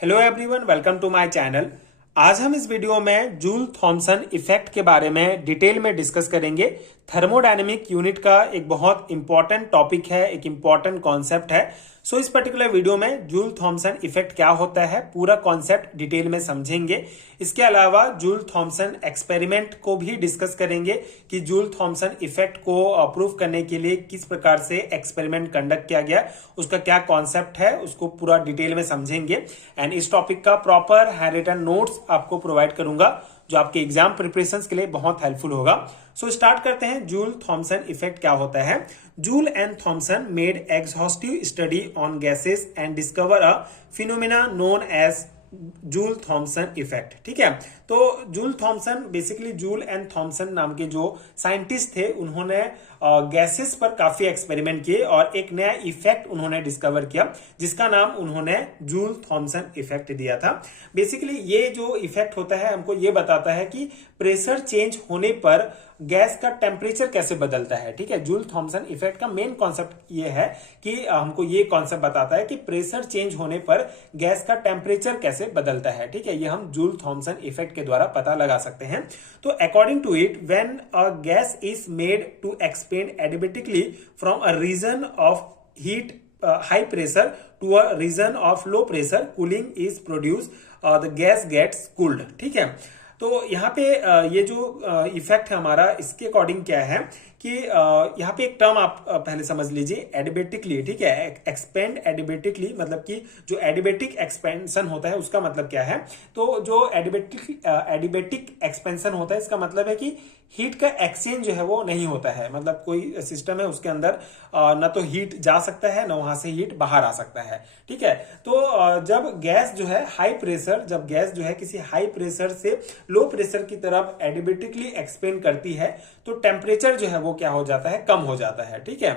Hello everyone, welcome to my channel. आज हम इस वीडियो में जूल थॉमसन इफेक्ट के बारे में डिटेल में डिस्कस करेंगे। थर्मोडायनेमिक यूनिट का एक बहुत इंपॉर्टेंट टॉपिक है, एक इंपॉर्टेंट कॉन्सेप्ट है। सो इस पर्टिकुलर वीडियो में जूल थॉमसन इफेक्ट क्या होता है, पूरा कॉन्सेप्ट डिटेल में समझेंगे। इसके अलावा जूल थॉमसन एक्सपेरिमेंट को भी डिस्कस करेंगे कि जूल थॉमसन इफेक्ट को प्रूव करने के लिए किस प्रकार से एक्सपेरिमेंट कंडक्ट किया गया, उसका क्या कॉन्सेप्ट है, उसको पूरा डिटेल में समझेंगे। एंड इस टॉपिक का प्रॉपर हैंड रिटन नोट्स आपको प्रोवाइड करूंगा जो आपके एग्जाम प्रिपरेशन के लिए बहुत हेल्पफुल होगा। सो स्टार्ट करते हैं। जूल थॉमसन इफेक्ट क्या होता है। Joule and Thomson made exhaustive study on gases and discover a phenomena known as Joule Thomson effect. ठीक है, तो Joule Thomson basically Joule and Thomson नाम के जो साइंटिस्ट थे उन्होंने गैसेस पर काफी एक्सपेरिमेंट किए और एक नया इफेक्ट उन्होंने डिस्कवर किया जिसका नाम उन्होंने जूल थॉमसन इफेक्ट दिया था। बेसिकली ये जो इफेक्ट होता है हमको ये बताता है कि प्रेशर चेंज होने पर गैस का टेम्परेचर कैसे बदलता है। ठीक है, जूल थॉमसन इफेक्ट का मेन कॉन्सेप्ट ये है कि हमको ये कॉन्सेप्ट बताता है कि प्रेशर चेंज होने पर गैस का टेम्परेचर कैसे बदलता है। ठीक है, ये हम जूल थॉमसन इफेक्ट के द्वारा पता लगा सकते हैं। तो according to it, when a gas is made to expand adiabatically from a region of heat high pressure to a region of low pressure, cooling is produced, the gas gets cooled। ठीक है, तो यहाँ पे ये जो effect है हमारा, इसके अकॉर्डिंग क्या है कि यहाँ पे एक टर्म आप पहले समझ लीजिए, एडिबेटिकली। ठीक है, एक्सपेंड एडिबेटिकली मतलब कि जो एडिबेटिक एक्सपेंशन होता है उसका मतलब क्या है। तो जो एडिबेटिक एक्सपेंशन होता है इसका मतलब है कि हीट का एक्सचेंज जो है वो नहीं होता है। मतलब कोई सिस्टम है उसके अंदर ना तो हीट जा सकता है ना वहां से हीट बाहर आ सकता है। ठीक है, तो जब गैस जो है हाई प्रेशर, जब गैस जो है किसी हाई प्रेशर से लो प्रेशर की तरफ एडिबेटिकली एक्सपेंड करती है तो टेम्परेचर जो है वो क्या हो जाता है, कम हो जाता है। ठीक है,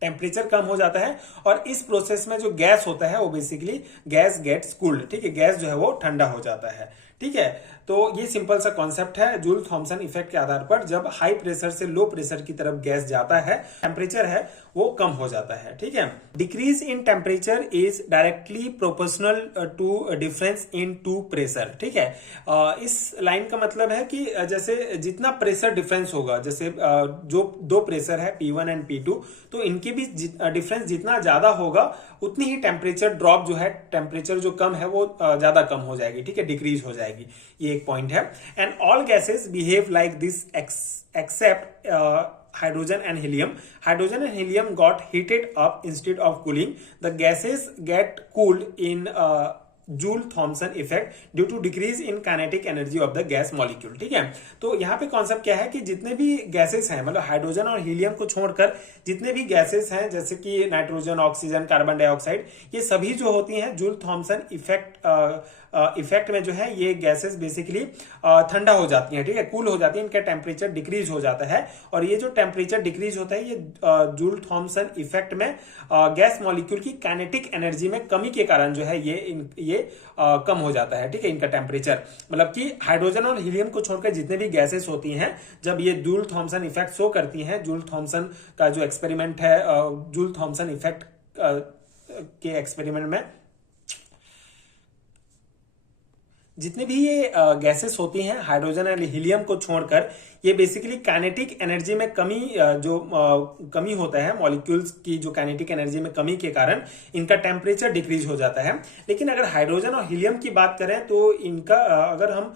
टेम्परेचर कम हो जाता है और इस प्रोसेस में जो गैस होता है वो बेसिकली गैस गेट्स कूल्ड। ठीक है, गैस जो है वो ठंडा हो जाता है। ठीक है, तो ये सिंपल सा कॉन्सेप्ट है जूल थॉमसन इफेक्ट के आधार पर। जब हाई प्रेशर से लो प्रेशर की तरफ गैस जाता है, टेम्परेचर है वो कम हो जाता है। ठीक है, decrease in temperature is directly proportional to difference in two pressure. ठीक है, इस लाइन का मतलब है कि जैसे जितना प्रेशर डिफरेंस होगा, जैसे जो दो प्रेशर है P1 एंड P2, तो इनके बीच डिफरेंस जितना ज्यादा होगा उतनी ही टेम्परेचर ड्रॉप जो है, टेम्परेचर जो कम है वो ज्यादा कम हो जाएगी। ठीक है, डिक्रीज हो जाएगी। ये एक पॉइंट है। And all gases behave like this except hydrogen and helium. Hydrogen and helium got heated up instead of cooling. The gases get cooled in Joule Thomson effect due to decrease in kinetic energy of the gas molecule. ठीक है, तो यहाँ पे concept क्या है कि जितने भी गैसेस हैं, मतलब हाइड्रोजन और हीलियम को छोड़कर जितने भी गैसेस हैं जैसे कि नाइट्रोजन, ऑक्सीजन, कार्बन डाइऑक्साइड, ये सभी जो होती हैं जूल थॉमसन इफेक्ट में जो है ये गैसेस बेसिकली ठंडा हो जाती हैं। ठीक है, कूल हो जाती है, इनका टेम्परेचर डिक्रीज हो जाता है। और ये जो टेम्परेचर डिक्रीज होता है ये जूल थॉमसन इफेक्ट में गैस मॉलिक्यूल की काइनेटिक एनर्जी में कमी के कारण जो है ये कम हो जाता है। ठीक है, इनका टेम्परेचर, मतलब कि हाइड्रोजन और हीलियम को छोड़कर जितने भी गैसेस होती हैं जब ये जूल थॉमसन इफेक्ट शो करती हैं, जूल थॉमसन का जो एक्सपेरिमेंट है, जूल थॉमसन इफेक्ट के एक्सपेरिमेंट में जितने भी ये गैसेस होती हैं हाइड्रोजन और हीलियम को छोड़कर, ये बेसिकली काइनेटिक एनर्जी में कमी कमी होता है, मॉलिक्यूल्स की जो काइनेटिक एनर्जी में कमी के कारण इनका टेम्परेचर डिक्रीज हो जाता है। लेकिन अगर हाइड्रोजन और हीलियम की बात करें तो इनका अगर हम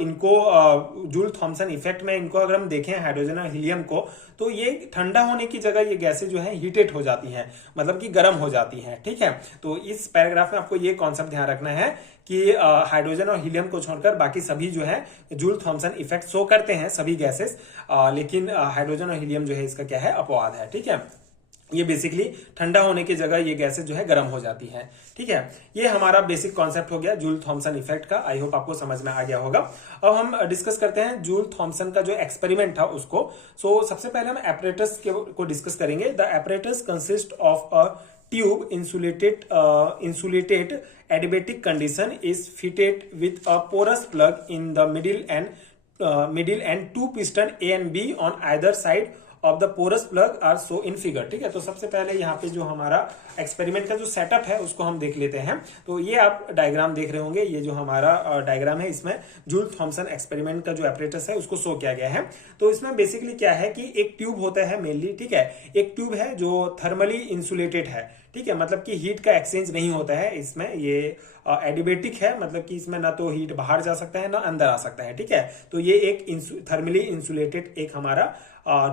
इनको जूल थॉमसन इफेक्ट में इनको अगर हम देखें हाइड्रोजन और हीलियम को, तो ये ठंडा होने की जगह ये गैसें जो है हीटेड हो जाती हैं, मतलब कि गर्म हो जाती हैं। ठीक है, तो इस पैराग्राफ में आपको ये कॉन्सेप्ट ध्यान रखना है कि हाइड्रोजन और हीलियम को छोड़कर बाकी सभी जो है जूल थॉमसन इफेक्ट शो करते हैं, सभी गैसेस, लेकिन हाइड्रोजन और हीलियम जो है इसका क्या है, अपवाद है। ठीक है, ये बेसिकली ठंडा होने की जगह ये गैसेस जो है गर्म हो जाती हैं। ठीक है, ये हमारा बेसिक कॉन्सेप्ट हो गया जूल थॉमसन इफेक्ट का। आई होप आपको समझ में आ गया होगा। अब हम डिस्कस करते हैं जूल थॉमसन का जो एक्सपेरिमेंट था उसको। सबसे पहले हम एपरेटस को डिस्कस करेंगे। The apparatus consist of a tube insulated adiabatic condition is fitted with a porous plug in the middle and two piston A and B on either side of the porous plug are so in figure. ठीक है, तो सबसे पहले यहाँ पे जो हमारा experiment का जो सेटअप है उसको हम देख लेते हैं। तो ये आप डायग्राम देख रहे होंगे, ये जो हमारा डायग्राम है इसमें जूल थॉमसन एक्सपेरिमेंट का जो एपरेटस है उसको शो किया गया है। तो इसमें बेसिकली क्या है कि एक ट्यूब होता है मेनली, ठीक है, एक ट्यूब है जो थर्मली इंसुलेटेड है, ठीक है, मतलब कि हीट का एक्सचेंज नहीं होता है इसमें, ये एडिबेटिक है, मतलब कि इसमें ना तो हीट बाहर जा सकता है ना अंदर आ सकता है। ठीक है, तो ये एक थर्मली इंसुलेटेड एक हमारा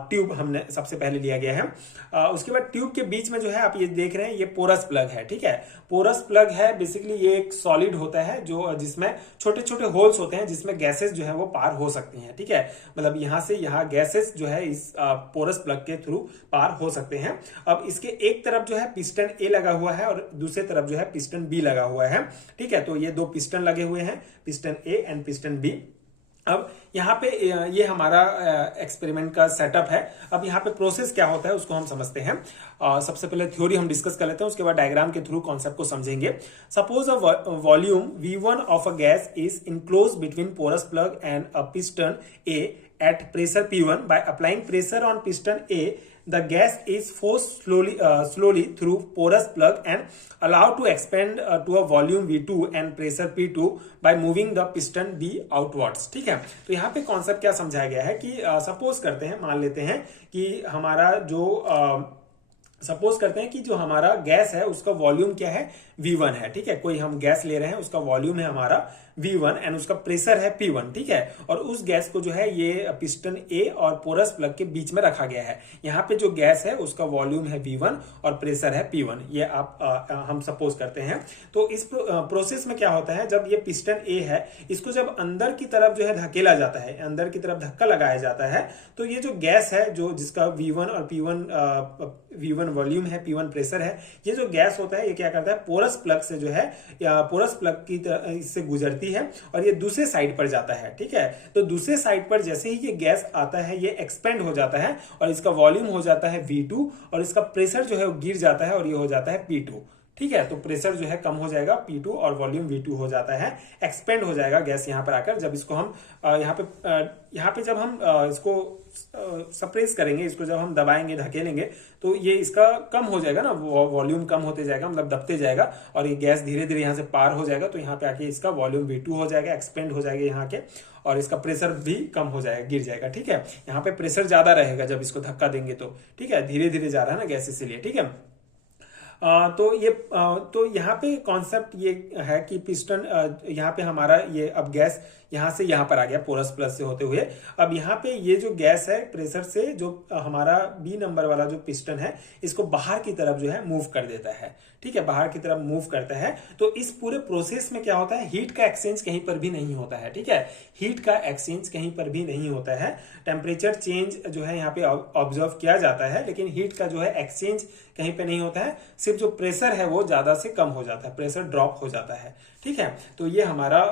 ट्यूब हमने सबसे पहले लिया गया है। उसके बाद ट्यूब के बीच में जो है आप ये देख रहे हैं ये पोरस प्लग है। ठीक है, पोरस प्लग है बेसिकली ये एक सॉलिड होता है जो जिसमें छोटे छोटे होल्स होते हैं जिसमें गैसेस जो है वो पार हो सकती हैं। ठीक है, मतलब यहां से यहां गैसेस जो है इस पोरस प्लग के थ्रू पार हो सकते हैं। अब इसके एक तरफ जो है पिस्टन ए लगा हुआ है और दूसरे तरफ जो है पिस्टन बी लगा हुआ है। ठीक है, तो ये दो पिस्टन लगे हुए हैं, piston A and piston B. अब यहाँ पे ये हमारा एक्सपेरिमेंट का सेटअप है। अब यहाँ पे प्रोसेस क्या होता है उसको हम समझते हैं। सबसे पहले थ्योरी हम डिस्कस कर लेते हैं, उसके बाद डायग्राम के थ्रू कॉन्सेप्ट को समझेंगे। Suppose a volume V1 of a gas is enclose between porous plug and a piston A at pressure P1. By applying pressure on piston A, the gas is forced slowly through porous plug and allowed to expand to a volume V2 and pressure P2 by moving the piston B outwards. ठीक है, तो यहाँ पे concept क्या समझाया गया है कि सपोज करते हैं, मान लेते हैं कि हमारा जो सपोज करते हैं कि जो हमारा गैस है उसका वॉल्यूम क्या है, V1 है। ठीक है, कोई हम गैस ले रहे हैं, उसका वॉल्यूम है हमारा V1 एंड उसका प्रेशर है P1। ठीक है, और उस गैस को जो है ये पिस्टन ए और पोरस प्लग के बीच में रखा गया है। यहाँ पे जो गैस है उसका वॉल्यूम है V1 और प्रेशर है P1, ये आप हम सपोज करते हैं। तो इस प्रोसेस में क्या होता है, जब ये पिस्टन ए है इसको जब अंदर की तरफ जो है धकेला जाता है, अंदर की तरफ धक्का लगाया जाता है, तो ये जो गैस है जो जिसका V1 और V1 वॉल्यूम है, P1 प्रेशर है, ये जो गैस होता है ये क्या करता है, पोरस प्लग से जो है या पोरस प्लग की इससे गुजरती है और ये दूसरे साइड पर जाता है। ठीक है, तो दूसरे साइड पर जैसे ही ये गैस आता है ये एक्सपेंड हो जाता है और इसका वॉल्यूम हो जाता है V2 और इसका प्रेशर जो है वो गिर जाता है और ये हो जाता है P2। ठीक है, तो प्रेशर जो है कम हो जाएगा P2 और वॉल्यूम V2 हो जाता है, एक्सपेंड हो जाएगा गैस यहाँ पर आकर। जब इसको हम यहाँ पे जब हम इसको सप्रेस करेंगे, इसको जब हम दबाएंगे धकेलेंगे तो ये इसका कम हो जाएगा ना, वॉल्यूम कम होते जाएगा, मतलब दबते जाएगा और ये गैस धीरे धीरे यहाँ से पार हो जाएगा। तो यहाँ पे आके इसका वॉल्यूम V2 हो जाएगा, एक्सपेंड हो जाएगा यहाँ के, और इसका प्रेशर भी कम हो जाएगा, गिर जाएगा। ठीक है, यहाँ पे प्रेशर ज्यादा रहेगा जब इसको धक्का देंगे तो। ठीक है, धीरे धीरे जा रहा है ना गैस, इसीलिए। ठीक है, तो यहाँ पे कॉन्सेप्ट ये है कि पिस्टन यहाँ पे हमारा ये अब गैस यहाँ से यहाँ पर आ गया पोरस प्लस से होते हुए। अब यहाँ पे ये जो गैस है प्रेशर से जो हमारा बी नंबर वाला जो पिस्टन है इसको बाहर की तरफ जो है मूव कर देता है। ठीक है, बाहर की तरफ मूव करता है। तो इस पूरे प्रोसेस में क्या होता है, हीट का एक्सचेंज कहीं पर भी नहीं होता है। ठीक है, हीट का एक्सचेंज कहीं पर भी नहीं होता है। टेम्परेचर चेंज जो है यहाँ पे ऑब्जर्व किया जाता है, लेकिन हीट का जो है एक्सचेंज कहीं पे नहीं होता है। सिर्फ जो प्रेशर है वो ज्यादा से कम हो जाता है, प्रेशर ड्रॉप हो जाता है। ठीक है, तो ये हमारा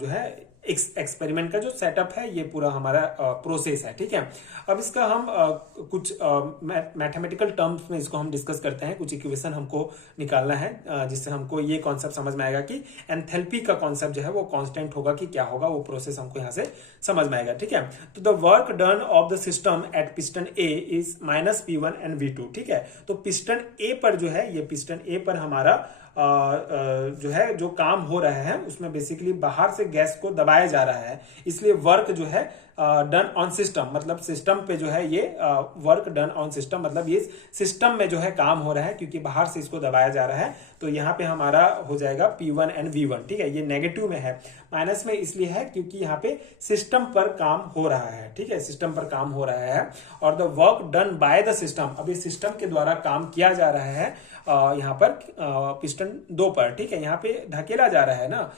जो है एक्सपेरिमेंट का जो सेटअप है ये पूरा हमारा प्रोसेस है। ठीक है, अब इसका हम कुछ मैथमेटिकल टर्म्स में इसको हम डिस्कस करते हैं। कुछ इक्वेशन हमको निकालना है जिससे हमको ये कॉन्सेप्ट समझ में आएगा कि एंथैल्पी का कॉन्सेप्ट जो है वो कांस्टेंट होगा कि क्या होगा, वो प्रोसेस हमको यहाँ से समझ में आएगा। ठीक है, तो the work done of the system eight piston A is -P1 and V2। ठीक है, तो पिस्टन ए पर जो है, ये पिस्टन ए पर हमारा जो है जो काम हो रहा है उसमें बेसिकली बाहर से गैस को दबाया जा रहा है, इसलिए वर्क जो है डन ऑन सिस्टम, मतलब सिस्टम पे जो है ये वर्क डन ऑन सिस्टम, मतलब ये सिस्टम में जो है काम हो रहा है क्योंकि बाहर से इसको दबाया जा रहा है। तो यहाँ पे हमारा हो जाएगा P1 एंड V1। ठीक है, ये नेगेटिव में है, माइनस में इसलिए है क्योंकि यहाँ पे सिस्टम पर काम हो रहा है। ठीक है, सिस्टम पर काम हो रहा है और the work done by the system, अब ये सिस्टम के द्वारा काम किया जा रहा है यहाँ पर पिस्टन 2 पर। ठीक है, यहाँ पे ढकेला जा रहा है ना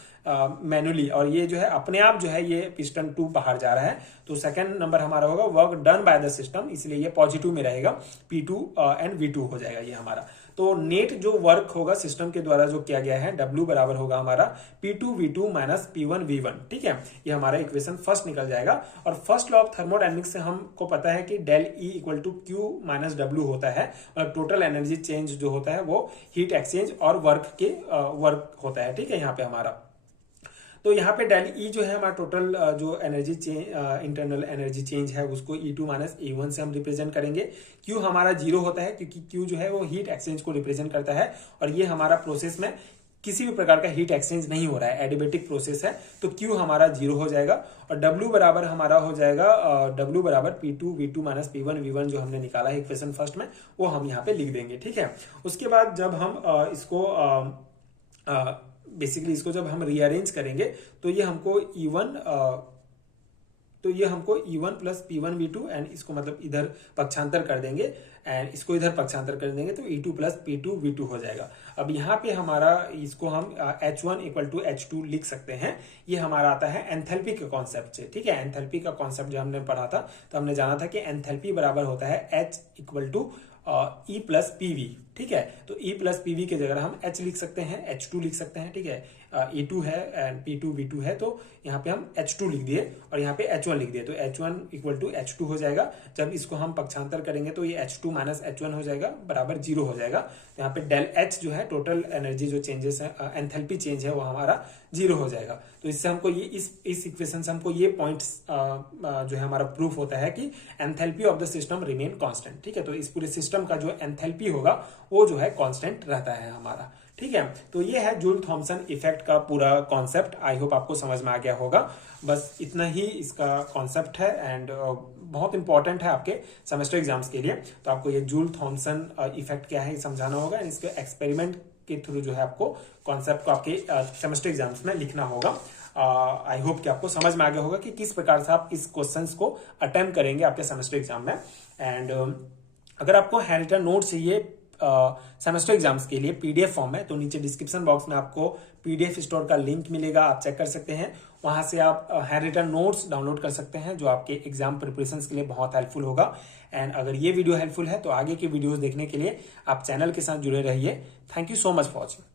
मैनुअली, और ये जो है अपने आप जो है ये पिस्टन 2 बाहर जा रहा है। तो सेकंड नंबर हमारा होगा work done by the system, इसलिए ये पॉजिटिव में रहेगा, P2 एंड V2 हो जाएगा ये हमारा। तो नेट जो वर्क होगा सिस्टम के द्वारा जो किया गया है W बराबर होगा हमारा P2 V2 minus P1 V1। ठीक है, ये हमारा इक्वेशन फर्स्ट निकल जाएगा। और फर्स्ट लॉ ऑफ थर्मोडायनेमिक्स से हमको पता है कि del E equal to Q minus W होता है, और टोटल एनर्जी चेंज जो होता है वो हीट एक्सचेंज और वर्क होता है। ठीक है, यहाँ पे हमारा तो यहाँ पे डेल ई जो है हमारा टोटल जो energy change, internal energy change है उसको E2 माइनस E1 से हम रिप्रेजेंट करेंगे। क्यू हमारा 0 होता है क्योंकि क्यू जो है वो हीट एक्सचेंज को रिप्रेजेंट करता है और ये हमारा प्रोसेस में किसी भी प्रकार का हीट एक्सचेंज नहीं हो रहा है, एडिबेटिक प्रोसेस है, तो Q हमारा 0 हो जाएगा और W बराबर हमारा हो जाएगा W बराबर P2 V2 minus P1 V1 जो हमने निकाला है इक्वेशन फर्स्ट में, वो हम यहाँ पे लिख देंगे। ठीक है, उसके बाद जब हम इसको बेसिकली इसको जब हम रीअरेंज करेंगे तो ये हमको E1 plus P1 V2 and इसको मतलब इधर पक्षांतर कर देंगे एंड इसको इधर पक्षांतर कर देंगे तो E2 प्लस P2 V2 हो जाएगा। अब यहाँ पे हमारा इसको हम H1 इक्वल टू H2 लिख सकते हैं। ये हमारा आता है एंथैल्पी के कॉन्सेप्ट से। ठीक है, एंथैल्पी का कॉन्सेप्ट जब हमने पढ़ा था तो हमने जाना था कि एंथैल्पी बराबर होता है H equal to E plus PV। ठीक है, तो E प्लस PV के जगह हम H लिख सकते हैं, H2 लिख सकते हैं। ठीक है, E2 है एंड P2 V2 है, तो यहाँ पे हम H2 लिख दिए और यहाँ पे H1 लिख दिए, तो H1 इक्वल टू H2 हो जाएगा। जब इसको हम पक्षांतर करेंगे तो ये H2 माइनस H1 हो जाएगा बराबर 0 हो जाएगा। तो यहाँ पे डेल H जो है टोटल एनर्जी जो चेंजेस है, एंथैल्पी चेंज है, वो हमारा 0 हो जाएगा। तो इससे हमको ये इस इक्वेशन से हमको ये पॉइंट्स जो है हमारा प्रूफ होता है कि enthalpy of the system remain constant. ठीक है, तो इस पूरे सिस्टम का जो एंथैल्पी होगा वो जो है कांस्टेंट रहता है हमारा। ठीक है, तो ये है जूल थॉमसन इफेक्ट का पूरा कॉन्सेप्ट। आई होप आपको समझ में आ गया होगा। बस इतना ही इसका कॉन्सेप्ट है एंड बहुत इंपॉर्टेंट है आपके सेमेस्टर एग्जाम्स के लिए। तो आपको ये जूल थॉमसन इफेक्ट क्या है समझाना होगा, इसके एक्सपेरिमेंट के थ्रू जो है आपको कॉन्सेप्ट को आपके सेमेस्टर एग्जाम्स में लिखना होगा। आई होप कि आपको समझ में आ गया होगा कि किस प्रकार से आप इस क्वेश्चंस को अटेम्प्ट करेंगे आपके सेमेस्टर एग्जाम में। एंड अगर आपको हैंड रिटन नोट चाहिए सेमेस्टर एग्जाम्स के लिए पीडीएफ फॉर्म है तो नीचे डिस्क्रिप्शन बॉक्स में आपको पीडीएफ स्टोर का लिंक मिलेगा, आप चेक कर सकते हैं। वहां से आप हैंड रिटन नोट्स डाउनलोड कर सकते हैं जो आपके एग्जाम प्रिपरेशन के लिए बहुत हेल्पफुल होगा। एंड अगर ये वीडियो हेल्पफुल है तो आगे की वीडियोस देखने के लिए आप चैनल के साथ जुड़े रहिए। Thank you so much for watching.